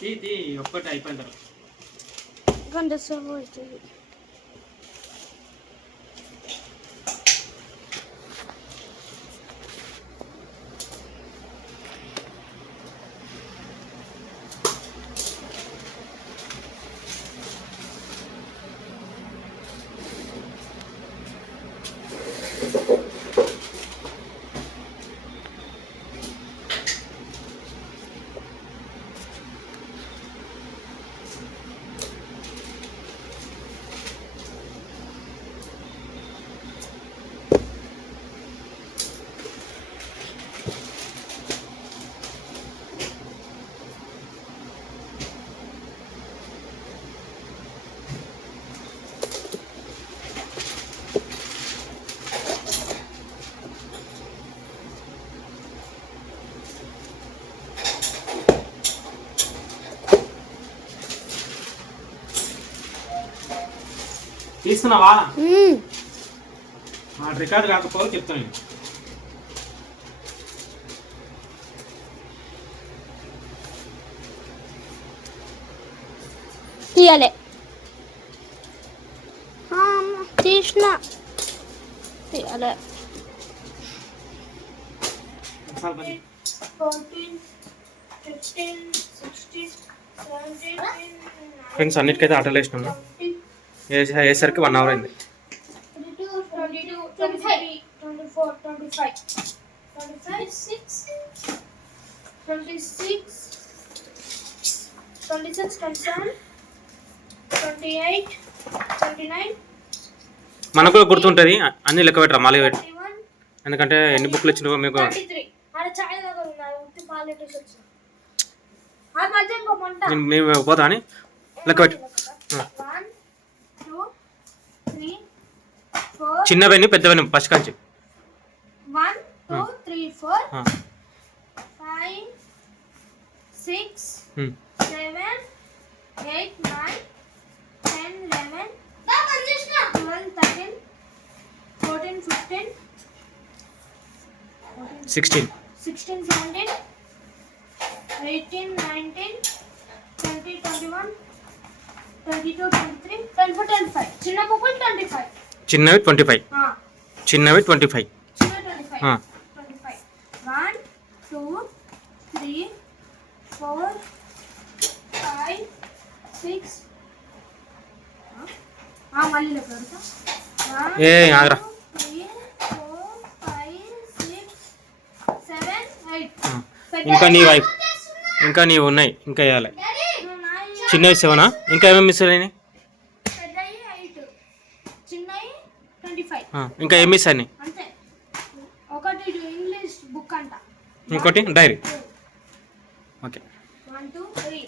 తీ తీ ఒక్కటి అయిపోయిన తర్వాత. కొంచెం సేపు అవుతుంది. తీసుకున్నావా? రికార్డు కాకపోతే చెప్తాను నేను. తీయాలి. తీసిన. తీయాలి. ఫ్రెండ్స్ అన్నిటికైతే ఆటోలు వేసినాము వేసి వేసరికి వన్ అవర్ అయింది. మనకు కూడా గుర్తుంటుంది అన్ని లెక్క పెట్టరా మళ్ళీ పెట్టు. ఎందుకంటే ఎన్ని బుక్లు ఇచ్చినావో మీకు మేము పోతా అని లెక్క పెట్టు వన్ టూ త్రీ ఫోర్ చిన్నవన్నీ పెద్దవన్నీ first Kanchi one two. Three four five six. Seven eight nine ten eleven twelve thirteen fourteen fifteen sixteen sixteen seventeen eighteen nineteen twenty twenty one twenty two twenty three twenty four twenty five చిన్న బుక్కులు twenty five చిన్నవి twenty five. చిన్నవి twenty five. One two three four five six. మళ్ళీ లెక్క పెడతా One, ఏ, ఆగరా. ఇంకా నీ వైఫ్. ఇంకా నీవు ఉన్నాయి ఇంకా వేయాలి. చిన్నవి సెవెనా? ఇంకా ఏమేమి మిస్ అయినాయి? ఇంకా ఏం మిస్ అయినాయి? అంతే. ఒకటి ఇంగ్లీష్ బుక్ అంట. ఇంకోటి diary okay one two three